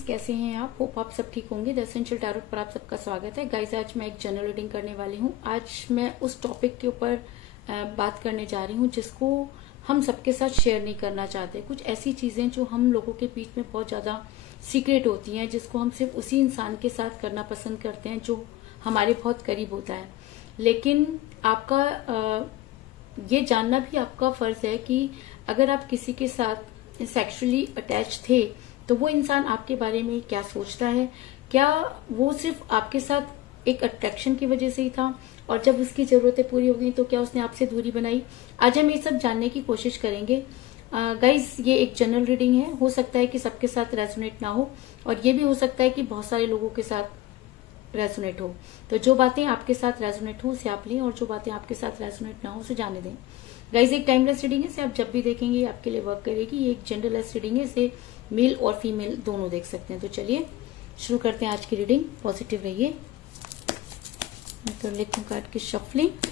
Friends, कैसे हैं आप? होप आप सब ठीक होंगे। द एसेंशियल टैरोट पर आप सबका स्वागत है। गाइस, आज मैं एक जनरल रीडिंग करने वाली हूँ। आज मैं उस टॉपिक के ऊपर बात करने जा रही हूँ जिसको हम सबके साथ शेयर नहीं करना चाहते। कुछ ऐसी चीजें जो हम लोगों के बीच में बहुत ज्यादा सीक्रेट होती हैं, जिसको हम सिर्फ उसी इंसान के साथ करना पसंद करते हैं जो हमारे बहुत करीब होता है। लेकिन आपका ये जानना भी आपका फर्ज है कि अगर आप किसी के साथ सेक्सुअली अटैच थे तो वो इंसान आपके बारे में क्या सोचता है। क्या वो सिर्फ आपके साथ एक अट्रैक्शन की वजह से ही था और जब उसकी जरूरतें पूरी हो गई तो क्या उसने आपसे दूरी बनाई? आज हम ये सब जानने की कोशिश करेंगे। गाइस, ये एक जनरल रीडिंग है। हो सकता है कि सबके साथ रेजोनेट ना हो और ये भी हो सकता है कि बहुत सारे लोगों के साथ रेजोनेट हो। तो जो बातें आपके साथ रेजोनेट हो उसे आप लें और जो बातें आपके साथ रेजोनेट ना हो उसे जाने दें। गाइस, एक टाइमलेस रीडिंग है। इसे आप जब भी देखेंगे आपके लिए वर्क करेगी। ये एक जनरलेस रीडिंग है। इसे मेल और फीमेल दोनों देख सकते हैं। तो चलिए शुरू करते हैं आज की रीडिंग। पॉजिटिव रहिए। मैं कर लेती हूँ कार्ड की shuffling.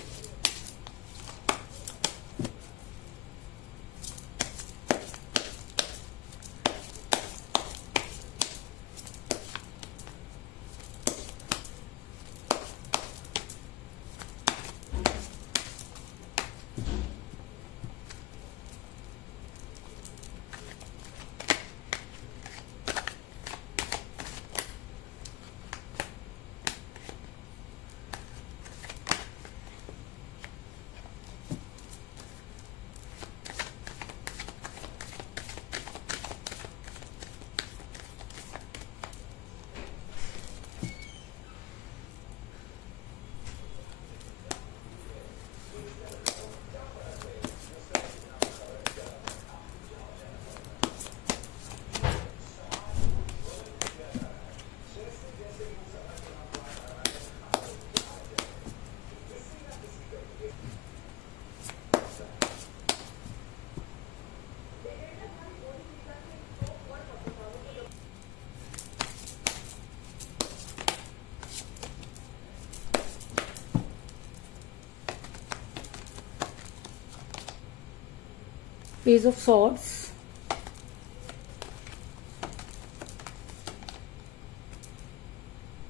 Page of Swords,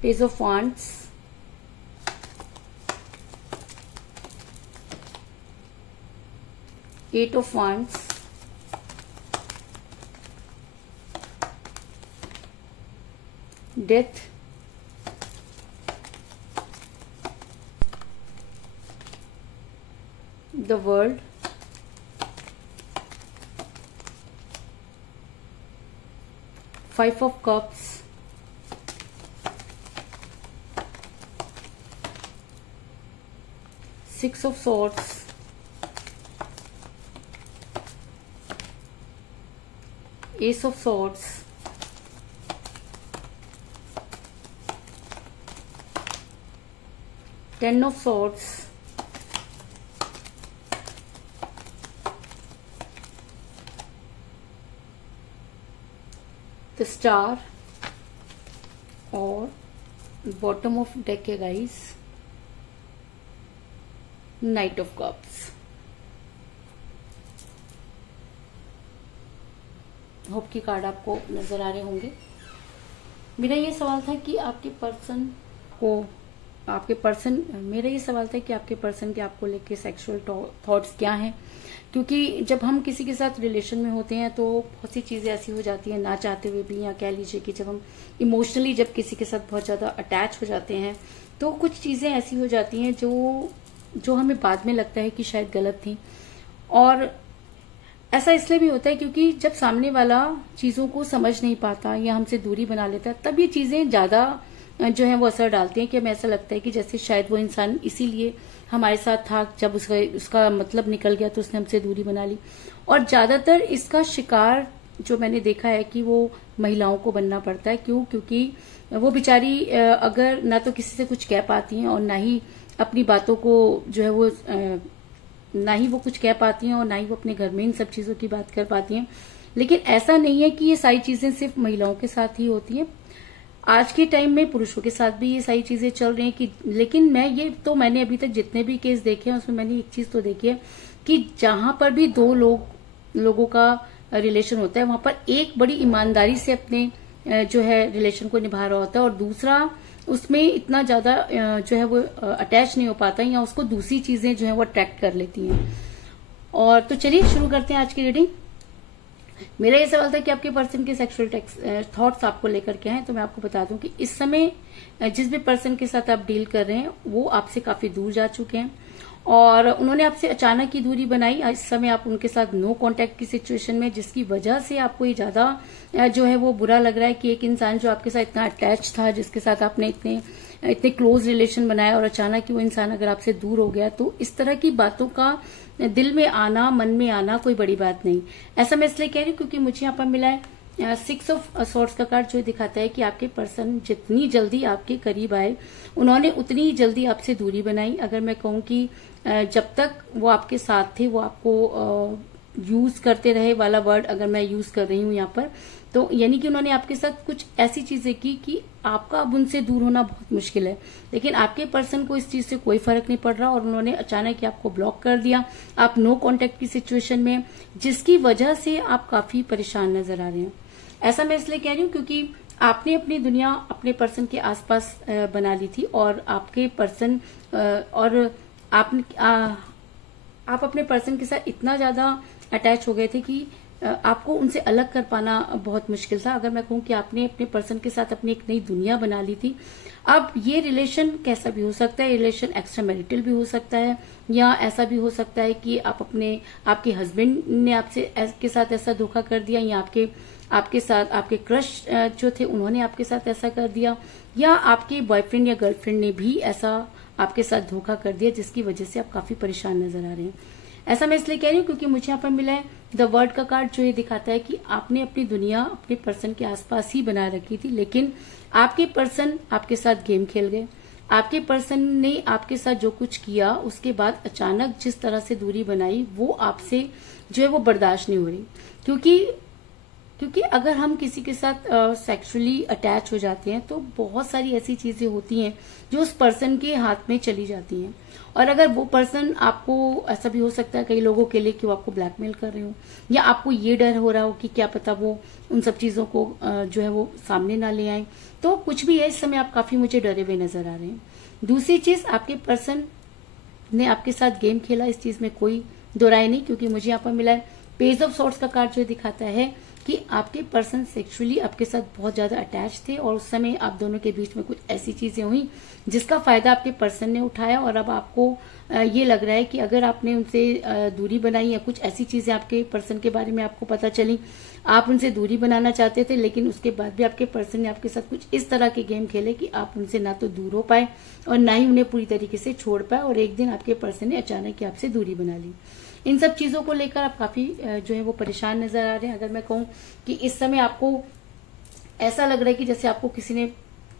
Page of Wands, Eight of Wands, Death, the World, Five of Cups, Six of Swords, Ace of Swords, Ten of Swords, the star और बॉटम ऑफ डेक है guys, night of cups. Hope की card आपको नजर आ रहे होंगे। मेरा ये सवाल था कि मेरा ये सवाल था कि आपके पर्सन के आपको लेके सेक्सुअल थॉट्स क्या हैं, क्योंकि जब हम किसी के साथ रिलेशन में होते हैं तो बहुत सी चीजें ऐसी हो जाती हैं ना चाहते हुए भी, या कह लीजिए कि जब हम इमोशनली जब किसी के साथ बहुत ज्यादा अटैच हो जाते हैं तो कुछ चीजें ऐसी हो जाती हैं जो हमें बाद में लगता है कि शायद गलत थी। और ऐसा इसलिए भी होता है क्योंकि जब सामने वाला चीजों को समझ नहीं पाता या हमसे दूरी बना लेता है तब ये चीजें ज्यादा जो है वो असर डालती हैं कि हमें ऐसा लगता है कि जैसे शायद वो इंसान इसीलिए हमारे साथ था, जब उसका मतलब निकल गया तो उसने हमसे दूरी बना ली। और ज्यादातर इसका शिकार जो मैंने देखा है कि वो महिलाओं को बनना पड़ता है। क्योंकि वो बेचारी अगर ना तो किसी से कुछ कह पाती हैं और ना ही अपनी बातों को जो है वो ना ही वो कुछ कह पाती हैं और ना ही वो अपने घर में इन सब चीजों की बात कर पाती हैं। लेकिन ऐसा नहीं है कि ये सारी चीजें सिर्फ महिलाओं के साथ ही होती हैं। आज के टाइम में पुरुषों के साथ भी ये सारी चीजें चल रही हैं कि, लेकिन मैंने अभी तक जितने भी केस देखे हैं उसमें मैंने एक चीज तो देखी है कि जहां पर भी दो लोगों का रिलेशन होता है वहां पर एक बड़ी ईमानदारी से अपने जो है रिलेशन को निभा रहा होता है, और दूसरा उसमें इतना ज्यादा जो है वो अटैच नहीं हो पाता है, या उसको दूसरी चीजें जो है वो अट्रैक्ट कर लेती हैं। और तो चलिए शुरू करते हैं आज की रीडिंग। मेरा ये सवाल था कि आपके पर्सन के सेक्सुअल थॉट्स आपको लेकर के हैं, तो मैं आपको बता दूं कि इस समय जिस भी पर्सन के साथ आप डील कर रहे हैं वो आपसे काफी दूर जा चुके हैं, और उन्होंने आपसे अचानक ही दूरी बनाई। इस समय आप उनके साथ नो कांटेक्ट की सिचुएशन में, जिसकी वजह से आपको ये ज्यादा जो है वो बुरा लग रहा है कि एक इंसान जो आपके साथ इतना अटैच था, जिसके साथ आपने इतने क्लोज रिलेशन बनाया, और अचानक ही वो इंसान अगर आपसे दूर हो गया, तो इस तरह की बातों का दिल में आना, मन में आना कोई बड़ी बात नहीं। ऐसा मैं इसलिए कह रही हूँ क्योंकि मुझे यहाँ पर मिला है 6 ऑफ सॉर्ड्स का कार्ड, जो दिखाता है कि आपके पर्सन जितनी जल्दी आपके करीब आए, उन्होंने उतनी ही जल्दी आपसे दूरी बनाई। अगर मैं कहूँ कि जब तक वो आपके साथ थे वो आपको यूज करते रहे वाला वर्ड अगर मैं यूज कर रही हूँ यहाँ पर, तो यानी कि उन्होंने आपके साथ कुछ ऐसी चीजें की कि आपका अब उनसे दूर होना बहुत मुश्किल है, लेकिन आपके पर्सन को इस चीज से कोई फर्क नहीं पड़ रहा, और उन्होंने अचानक ही आपको ब्लॉक कर दिया। आप नो कांटेक्ट की सिचुएशन में, जिसकी वजह से आप काफी परेशान नजर आ रहे हैं। ऐसा मैं इसलिए कह रही हूँ क्योंकि आपने अपनी दुनिया अपने पर्सन के आसपास बना ली थी, और आपके पर्सन और आप अपने पर्सन के साथ इतना ज्यादा अटैच हो गए थे कि आपको उनसे अलग कर पाना बहुत मुश्किल था। अगर मैं कहूँ कि आपने अपने पर्सन के साथ अपनी एक नई दुनिया बना ली थी। अब ये रिलेशन कैसा भी हो सकता है, रिलेशन एक्स्ट्रा मैरिटल भी हो सकता है, या ऐसा भी हो सकता है कि आपके हस्बैंड ने आपसे के साथ ऐसा धोखा कर दिया, या आपके साथ आपके क्रश जो थे उन्होंने आपके साथ ऐसा कर दिया, या आपके बॉयफ्रेंड या गर्लफ्रेंड ने भी ऐसा आपके साथ धोखा कर दिया, जिसकी वजह से आप काफी परेशान नजर आ रहे हैं। ऐसा मैं इसलिए कह रही हूँ क्योंकि मुझे यहाँ पर मिला है द वर्ल्ड का कार्ड, जो ये दिखाता है कि आपने अपनी दुनिया अपने पर्सन के आसपास ही बना रखी थी, लेकिन आपके पर्सन आपके साथ गेम खेल गए। आपके पर्सन ने आपके साथ जो कुछ किया, उसके बाद अचानक जिस तरह से दूरी बनाई, वो आपसे जो है वो बर्दाश्त नहीं हो रही। क्योंकि अगर हम किसी के साथ सेक्सुअली अटैच हो जाते हैं, तो बहुत सारी ऐसी चीजें होती हैं जो उस पर्सन के हाथ में चली जाती हैं, और अगर वो पर्सन आपको, ऐसा भी हो सकता है कई लोगों के लिए कि वो आपको ब्लैकमेल कर रहे हो, या आपको ये डर हो रहा हो कि क्या पता वो उन सब चीजों को जो है वो सामने ना ले आए, तो कुछ भी है, इस समय आप काफी मुझे डरे हुए नजर आ रहे हैं। दूसरी चीज, आपके पर्सन ने आपके साथ गेम खेला, इस चीज में कोई दो राय नहीं, क्योंकि मुझे यहाँ पर मिला है पेज ऑफ सॉर्ड्स का कार्ड, जो दिखाता है कि आपके पर्सन सेक्सुअली आपके साथ बहुत ज्यादा अटैच थे, और उस समय आप दोनों के बीच में कुछ ऐसी चीजें हुई जिसका फायदा आपके पर्सन ने उठाया, और अब आपको ये लग रहा है कि अगर आपने उनसे दूरी बनाई, या कुछ ऐसी चीजें आपके पर्सन के बारे में आपको पता चली, आप उनसे दूरी बनाना चाहते थे, लेकिन उसके बाद भी आपके पर्सन ने आपके साथ कुछ इस तरह के गेम खेले कि आप उनसे ना तो दूर हो पाए और ना ही उन्हें पूरी तरीके से छोड़ पाए, और एक दिन आपके पर्सन ने अचानक ही आपसे दूरी बना ली। इन सब चीजों को लेकर आप काफी जो है वो परेशान नजर आ रहे हैं। अगर मैं कहूँ कि इस समय आपको ऐसा लग रहा है कि जैसे आपको किसी ने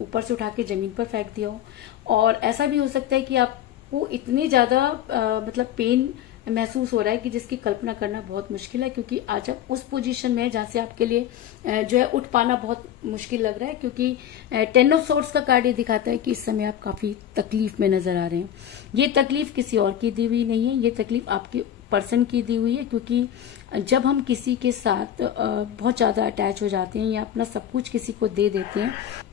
ऊपर से उठा के जमीन पर फेंक दिया हो, और ऐसा भी हो सकता है कि आपको इतनी ज्यादा मतलब पेन महसूस हो रहा है कि जिसकी कल्पना करना बहुत मुश्किल है, क्योंकि आज आप उस पोजीशन में है जहां से आपके लिए जो है उठ पाना बहुत मुश्किल लग रहा है, क्योंकि 10 ऑफ सॉर्ड्स का कार्ड ये दिखाता है कि इस समय आप काफी तकलीफ में नजर आ रहे हैं। ये तकलीफ किसी और की दी हुई नहीं है, ये तकलीफ आपके पर्सन की दी हुई है, क्योंकि जब हम किसी के साथ बहुत ज्यादा अटैच हो जाते हैं, या अपना सब कुछ किसी को दे देते हैं,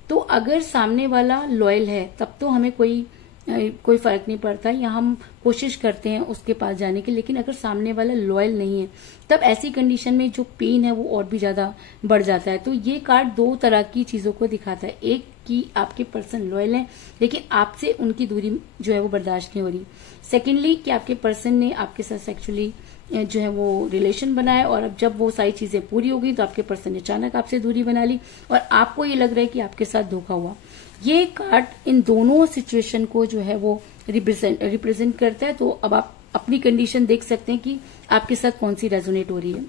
तो अगर सामने वाला लॉयल है तब तो हमें कोई फर्क नहीं पड़ता, या हम कोशिश करते हैं उसके पास जाने की। लेकिन अगर सामने वाला लॉयल नहीं है, तब ऐसी कंडीशन में जो पेन है वो और भी ज्यादा बढ़ जाता है। तो ये कार्ड दो तरह की चीजों को दिखाता है, एक कि आपके पर्सन लॉयल है लेकिन आपसे उनकी दूरी जो है वो बर्दाश्त नहीं हो रही। सेकेंडली कि आपके पर्सन ने आपके साथ सेक्सुअली जो है वो रिलेशन बनाया, और अब जब वो सारी चीजें पूरी हो गई तो आपके पर्सन ने अचानक आपसे दूरी बना ली, और आपको ये लग रहा है कि आपके साथ धोखा हुआ। ये कार्ड इन दोनों सिचुएशन को जो है वो रिप्रेजेंट करता है। तो अब आप अपनी कंडीशन देख सकते हैं कि आपके साथ कौन सी रेजोनेट हो रही है।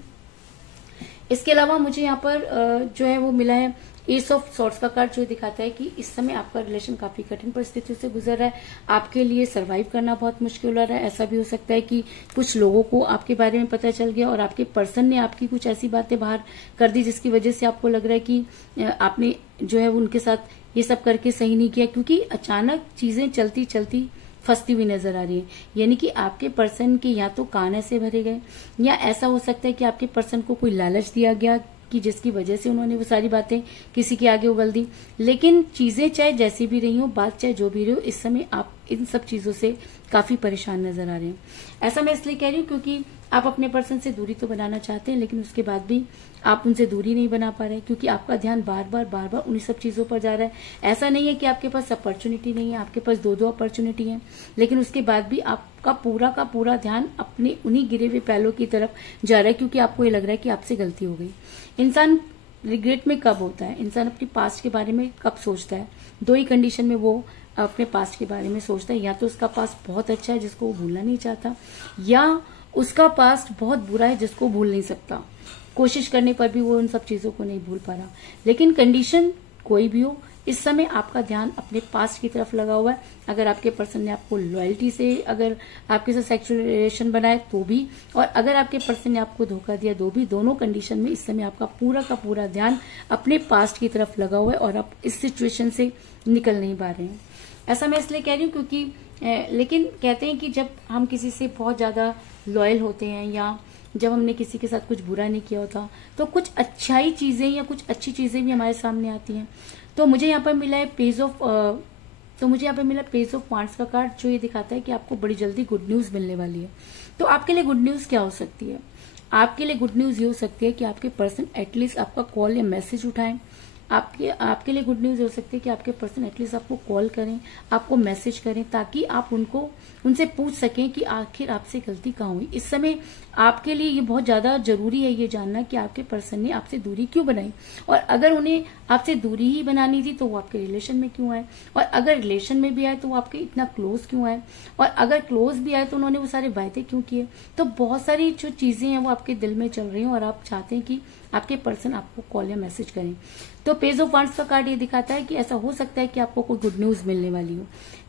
इसके अलावा मुझे यहाँ पर जो है वो मिला है एस ऑफ सॉर्ड्स का कार्ड, जो दिखाता है कि इस समय आपका रिलेशन काफी कठिन परिस्थितियों से गुजर रहा है, आपके लिए सरवाइव करना बहुत मुश्किल हो रहा है। ऐसा भी हो सकता है कि कुछ लोगों को आपके बारे में पता चल गया, और आपके पर्सन ने आपकी कुछ ऐसी बातें बाहर कर दी जिसकी वजह से आपको लग रहा है कि आपने जो है उनके साथ ये सब करके सही नहीं किया, क्योंकि अचानक चीजें चलती चलती फंसती हुई नजर आ रही है। यानी कि आपके पर्सन के या तो कान ऐसे भरे गए, या ऐसा हो सकता है कि आपके पर्सन को कोई लालच दिया गया कि जिसकी वजह से उन्होंने वो सारी बातें किसी के आगे उगल दी। लेकिन चीजें चाहे जैसी भी रही हो, बात चाहे जो भी रही हो, इस समय आप इन सब चीजों से काफी परेशान नजर आ रहे हैं। ऐसा मैं इसलिए कह रही हूँ क्योंकि आप अपने पर्सन से दूरी तो बनाना चाहते हैं, लेकिन उसके बाद भी आप उनसे दूरी नहीं बना पा रहे, क्योंकि आपका ध्यान बार बार उन्हीं सब चीजों पर जा रहा है। ऐसा नहीं है कि आपके पास अपॉर्चुनिटी नहीं है, आपके पास दो अपॉर्चुनिटी है, लेकिन उसके बाद भी आपका पूरा का पूरा ध्यान अपने उन्हीं गिरे हुए पैलों की तरफ जा रहा है, क्योंकि आपको ये लग रहा है कि आपसे गलती हो गई। इंसान रिग्रेट में कब होता है, इंसान अपने पास्ट के बारे में कब सोचता है? दो ही कंडीशन में वो अपने पास्ट के बारे में सोचता है, या तो उसका पास्ट बहुत अच्छा है जिसको वो भूलना नहीं चाहता, या उसका पास्ट बहुत बुरा है जिसको वो भूल नहीं सकता। कोशिश करने पर भी वो उन सब चीजों को नहीं भूल पा रहा। लेकिन कंडीशन कोई भी हो, इस समय आपका ध्यान अपने पास्ट की तरफ लगा हुआ है। अगर आपके पर्सन ने आपको लॉयल्टी से अगर आपके साथ सेक्सुअल रिलेशन बनाए तो भी, और अगर आपके पर्सन ने आपको धोखा दिया तो भी, दोनों कंडीशन में इस समय आपका पूरा का पूरा ध्यान अपने पास्ट की तरफ लगा हुआ है और आप इस सिचुएशन से निकल नहीं पा रहे हैं। ऐसा मैं इसलिए कह रही हूँ क्योंकि लेकिन कहते हैं कि जब हम किसी से बहुत ज्यादा लॉयल होते हैं, या जब हमने किसी के साथ कुछ बुरा नहीं किया होता, तो कुछ अच्छाई चीजें या कुछ अच्छी चीजें भी हमारे सामने आती हैं। तो मुझे यहाँ पर मिला है पेज ऑफ वांड्स का कार्ड, जो ये दिखाता है कि आपको बड़ी जल्दी गुड न्यूज मिलने वाली है। तो आपके लिए गुड न्यूज क्या हो सकती है? आपके लिए गुड न्यूज ये हो सकती है कि आपके पर्सन एटलीस्ट आपका कॉल या मैसेज उठाएं। आपके लिए गुड न्यूज हो सकती है कि आपके पर्सन एटलीस्ट आपको कॉल करें, आपको मैसेज करें, ताकि आप उनसे पूछ सकें कि आखिर आपसे गलती कहाँ हुई। इस समय आपके लिए ये बहुत ज्यादा जरूरी है ये जानना कि आपके पर्सन ने आपसे दूरी क्यों बनाई, और अगर उन्हें आपसे दूरी ही बनानी थी तो वो आपके रिलेशन में क्यों आए, और अगर रिलेशन में भी आए तो वो आपके इतना क्लोज क्यों आए, और अगर क्लोज भी आए तो उन्होंने वो सारे वायदे क्यों किए। तो बहुत सारी जो चीजें हैं वो आपके दिल में चल रही हैं और आप चाहते हैं कि आपके पर्सन आपको कॉल या मैसेज करें। तो पेज ऑफ वांड्स का कार्ड ये दिखाता है कि ऐसा हो सकता है कि आपको कोई गुड न्यूज मिलने वाली हो।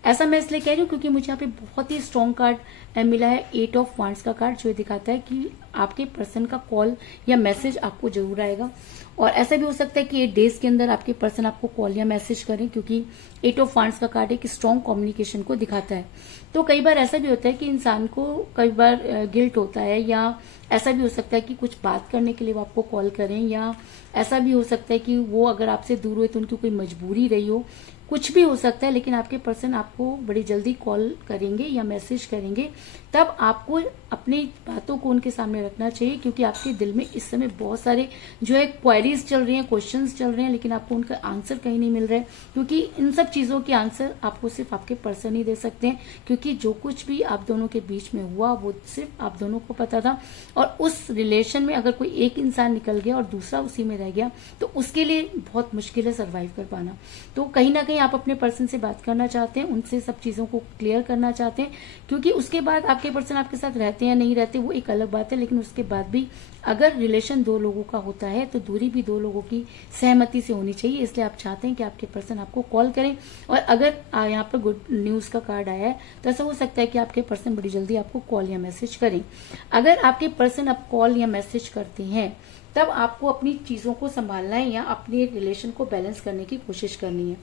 ऐसा मैं इसलिए कह रही हूँ क्योंकि मुझे यहाँ पे बहुत ही स्ट्रॉन्ग कार्ड मिला है, 8 ऑफ वांड्स का कार्ड, जो दिखाता है कि आपके पर्सन का कॉल या मैसेज आपको जरूर आएगा। और ऐसा भी हो सकता है कि 8 डेज के अंदर आपके पर्सन आपको कॉल या मैसेज करें, क्योंकि 8 ऑफ वांड्स का कार्ड एक स्ट्रॉन्ग कम्युनिकेशन को दिखाता है। तो कई बार ऐसा भी होता है कि इंसान को कई बार गिल्ट होता है, या ऐसा भी हो सकता है कि कुछ बात करने के लिए वो आपको कॉल करें, या ऐसा भी हो सकता है कि वो अगर आपसे दूर हुए तो उनकी कोई मजबूरी रही हो, कुछ भी हो सकता है। लेकिन आपके पर्सन आपको बड़ी जल्दी कॉल करेंगे या मैसेज करेंगे, तब आपको अपनी बातों को उनके सामने रखना चाहिए, क्योंकि आपके दिल में इस समय बहुत सारे जो है क्वेरीज चल रही हैं, क्वेश्चंस चल रहे हैं, लेकिन आपको उनका आंसर कहीं नहीं मिल रहा है, क्योंकि इन सब चीजों के आंसर आपको सिर्फ आपके पर्सन ही दे सकते हैं, क्योंकि जो कुछ भी आप दोनों के बीच में हुआ वो सिर्फ आप दोनों को पता था। और उस रिलेशन में अगर कोई एक इंसान निकल गया और दूसरा उसी में रह गया, तो उसके लिए बहुत मुश्किल है सर्वाइव कर पाना। तो कहीं ना कहीं आप अपने पर्सन से बात करना चाहते हैं, उनसे सब चीजों को क्लियर करना चाहते हैं, क्योंकि उसके बाद आपके पर्सन आपके साथ रहते हैं या नहीं रहते वो एक अलग बात है, लेकिन उसके बाद भी अगर रिलेशन 2 लोगों का होता है तो दूरी भी 2 लोगों की सहमति से होनी चाहिए। इसलिए आप चाहते हैं कि आपके पर्सन आपको कॉल करें। और अगर यहाँ पर गुड न्यूज का कार्ड आया है तो ऐसा हो सकता है कि आपके पर्सन बड़ी जल्दी आपको कॉल या मैसेज करें। अगर आपके पर्सन अब कॉल या मैसेज करते हैं, तब आपको अपनी चीजों को संभालना है या अपने रिलेशन को बैलेंस करने की कोशिश करनी है।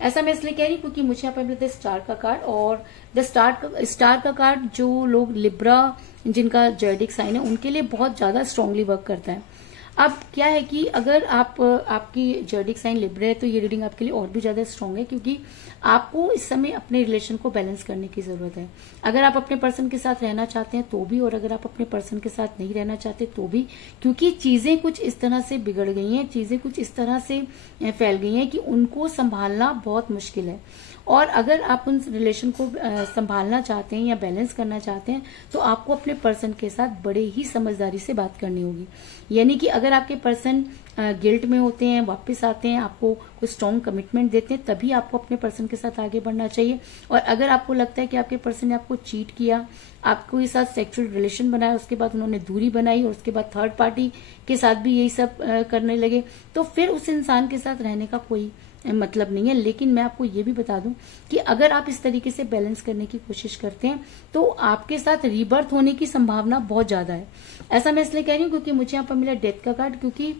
ऐसा मैं इसलिए कह रही हूँ क्योंकि मुझे यहाँ पर मिलता है स्टार का कार्ड, और द स्टार का कार्ड जो लोग लिब्रा जिनका जर्डिक साइन है उनके लिए बहुत ज्यादा स्ट्रांगली वर्क करता है। अब क्या है कि अगर आपकी जर्डिक साइन लिब्रा है तो ये रीडिंग आपके लिए और भी ज्यादा स्ट्रांग है, क्योंकि आपको इस समय अपने रिलेशन को बैलेंस करने की जरूरत है। अगर आप अपने पर्सन के साथ रहना चाहते हैं तो भी, और अगर आप अपने पर्सन के साथ नहीं रहना चाहते तो भी, क्योंकि चीजें कुछ इस तरह से बिगड़ गई हैं, चीजें कुछ इस तरह से फैल गई हैं कि उनको संभालना बहुत मुश्किल है। और अगर आप उन रिलेशन को संभालना चाहते हैं या बैलेंस करना चाहते हैं तो आपको अपने पर्सन के साथ बड़े ही समझदारी से बात करनी होगी। यानी कि अगर आपके पर्सन गिल्ट में होते हैं, वापस आते हैं, आपको कोई स्ट्रॉन्ग कमिटमेंट देते हैं, तभी आपको अपने पर्सन के साथ आगे बढ़ना चाहिए। और अगर आपको लगता है कि आपके पर्सन ने आपको चीट किया, आपको ये साथ सेक्सुअल रिलेशन बनाया, उसके बाद उन्होंने दूरी बनाई और उसके बाद थर्ड पार्टी के साथ भी यही सब करने लगे, तो फिर उस इंसान के साथ रहने का कोई मतलब नहीं है। लेकिन मैं आपको ये भी बता दूं कि अगर आप इस तरीके से बैलेंस करने की कोशिश करते हैं तो आपके साथ रीबर्थ होने की संभावना बहुत ज्यादा है। ऐसा मैं इसलिए कह रही हूँ क्योंकि मुझे यहाँ पर मिला डेथ का कार्ड, क्योंकि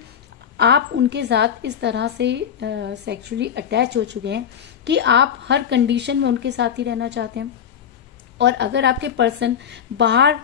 आप उनके साथ इस तरह से सेक्सुअली अटैच हो चुके हैं कि आप हर कंडीशन में उनके साथ ही रहना चाहते हैं। और अगर आपके पर्सन बाहर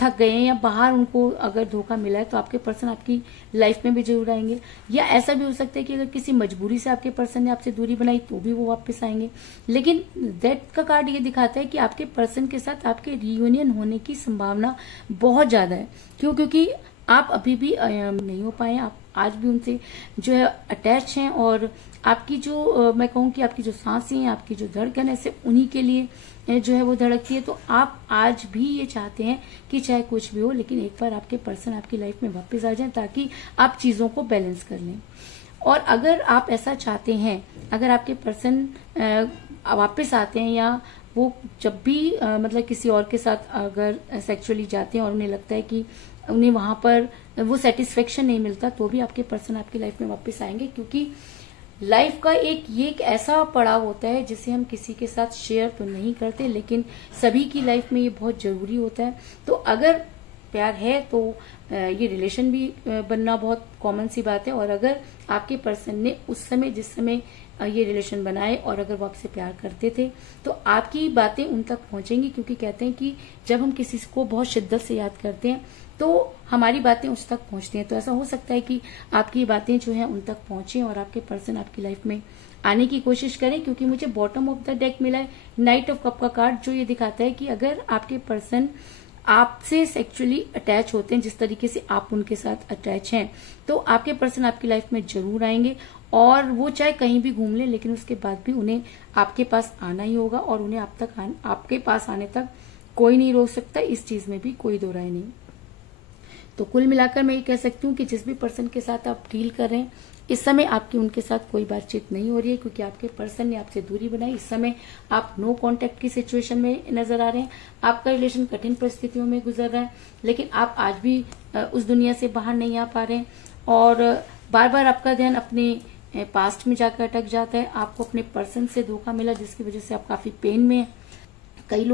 थक गए हैं या बाहर उनको अगर धोखा मिला है तो आपके पर्सन आपकी लाइफ में भी जरूर आएंगे। या ऐसा भी हो सकता है कि अगर किसी मजबूरी से आपके पर्सन ने आपसे दूरी बनाई तो भी वो वापस आएंगे। लेकिन डेथ का कार्ड ये दिखाता है कि आपके पर्सन के साथ आपके रियूनियन होने की संभावना बहुत ज्यादा है। क्यों? क्योंकि आप अभी भी नहीं हो पाए, आप आज भी उनसे जो है अटैच हैं और आपकी जो मैं कहूँ कि आपकी जो सांसें हैं, आपकी जो धड़कन है, सिर्फ उन्हीं के लिए जो है वो धड़कती है। तो आप आज भी ये चाहते हैं कि चाहे कुछ भी हो लेकिन एक बार आपके पर्सन आपकी लाइफ में वापस आ जाएं ताकि आप चीजों को बैलेंस कर लें। और अगर आप ऐसा चाहते हैं, अगर आपके पर्सन वापस आते हैं या वो जब भी मतलब किसी और के साथ अगर सेक्सुअली जाते हैं और उन्हें लगता है कि उन्हें वहां पर वो सेटिस्फेक्शन नहीं मिलता तो भी आपके पर्सन आपकी लाइफ में वापस आएंगे। क्योंकि लाइफ का एक ऐसा पड़ाव होता है जिसे हम किसी के साथ शेयर तो नहीं करते लेकिन सभी की लाइफ में ये बहुत जरूरी होता है। तो अगर प्यार है तो ये रिलेशन भी बनना बहुत कॉमन सी बात है। और अगर आपके पर्सन ने उस समय जिस समय ये रिलेशन बनाए और अगर वो आपसे प्यार करते थे तो आपकी बातें उन तक पहुंचेंगी। क्योंकि कहते हैं कि जब हम किसी को बहुत शिद्दत से याद करते हैं तो हमारी बातें उस तक पहुंचती हैं। तो ऐसा हो सकता है कि आपकी बातें जो है उन तक पहुंचे और आपके पर्सन आपकी लाइफ में आने की कोशिश करें। क्योंकि मुझे बॉटम ऑफ द डेक मिला है नाइट ऑफ कप का कार्ड, जो ये दिखाता है कि अगर आपके पर्सन आपसे सेक्सुअली अटैच होते हैं जिस तरीके से आप उनके साथ अटैच हैं तो आपके पर्सन आपकी लाइफ में जरूर आएंगे। और वो चाहे कहीं भी घूम ले लेकिन उसके बाद भी उन्हें आपके पास आना ही होगा और उन्हें आपके पास आने तक कोई नहीं रोक सकता। इस चीज में भी कोई दो राय नहीं। तो कुल मिलाकर मैं ये कह सकती हूँ कि जिस भी पर्सन के साथ आप डील कर रहे हैं इस समय आपकी उनके साथ कोई बातचीत नहीं हो रही है क्योंकि आपके पर्सन ने आपसे दूरी बनाई। इस समय आप नो कांटेक्ट की सिचुएशन में नजर आ रहे हैं। आपका रिलेशन कठिन परिस्थितियों में गुजर रहा है लेकिन आप आज भी उस दुनिया से बाहर नहीं आ पा रहे हैं और बार बार आपका ध्यान अपने पास्ट में जाकर अटक जाता है। आपको अपने पर्सन से धोखा मिला जिसकी वजह से आप काफी पेन में हैं। कई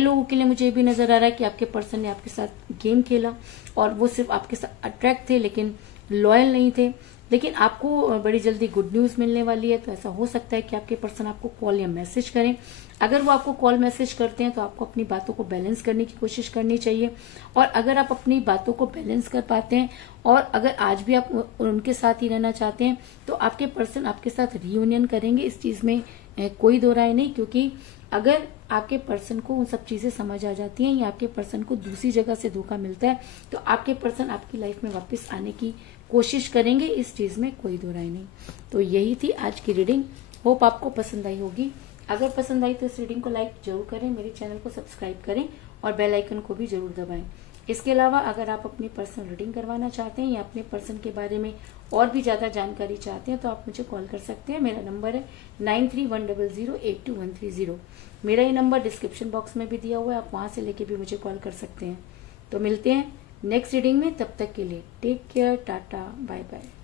लोगों के लिए मुझे ये भी नजर आ रहा है कि आपके पर्सन ने आपके साथ गेम खेला और वो सिर्फ आपके साथ अट्रैक्ट थे लेकिन लॉयल नहीं थे। लेकिन आपको बड़ी जल्दी गुड न्यूज मिलने वाली है। तो ऐसा हो सकता है कि आपके पर्सन आपको कॉल या मैसेज करें। अगर वो आपको कॉल मैसेज करते हैं तो आपको अपनी बातों को बैलेंस करने की कोशिश करनी चाहिए। और अगर आप अपनी बातों को बैलेंस कर पाते हैं और अगर आज भी आप उनके साथ ही रहना चाहते हैं तो आपके पर्सन आपके साथ रियूनियन करेंगे। इस चीज में कोई दो राय नहीं। क्योंकि अगर आपके पर्सन को उन सब चीजें समझ आ जाती हैं या आपके पर्सन को दूसरी जगह से धोखा मिलता है तो आपके पर्सन आपकी लाइफ में वापस आने की कोशिश करेंगे। इस चीज में कोई दो राय नहीं। तो यही थी आज की रीडिंग। होप आपको पसंद आई होगी। अगर पसंद आई तो इस रीडिंग को लाइक जरूर करें, मेरे चैनल को सब्सक्राइब करें और बेल आइकन को भी जरूर दबाएं। इसके अलावा अगर आप अपनी पर्सनल रीडिंग करवाना चाहते हैं या अपने पर्सन के बारे में और भी ज्यादा जानकारी चाहते हैं तो आप मुझे कॉल कर सकते हैं। मेरा नंबर है 9310082130। मेरा ये नंबर डिस्क्रिप्शन बॉक्स में भी दिया हुआ है, आप वहां से लेके भी मुझे कॉल कर सकते हैं। तो मिलते हैं नेक्स्ट रीडिंग में, तब तक के लिए take care, tata, bye bye.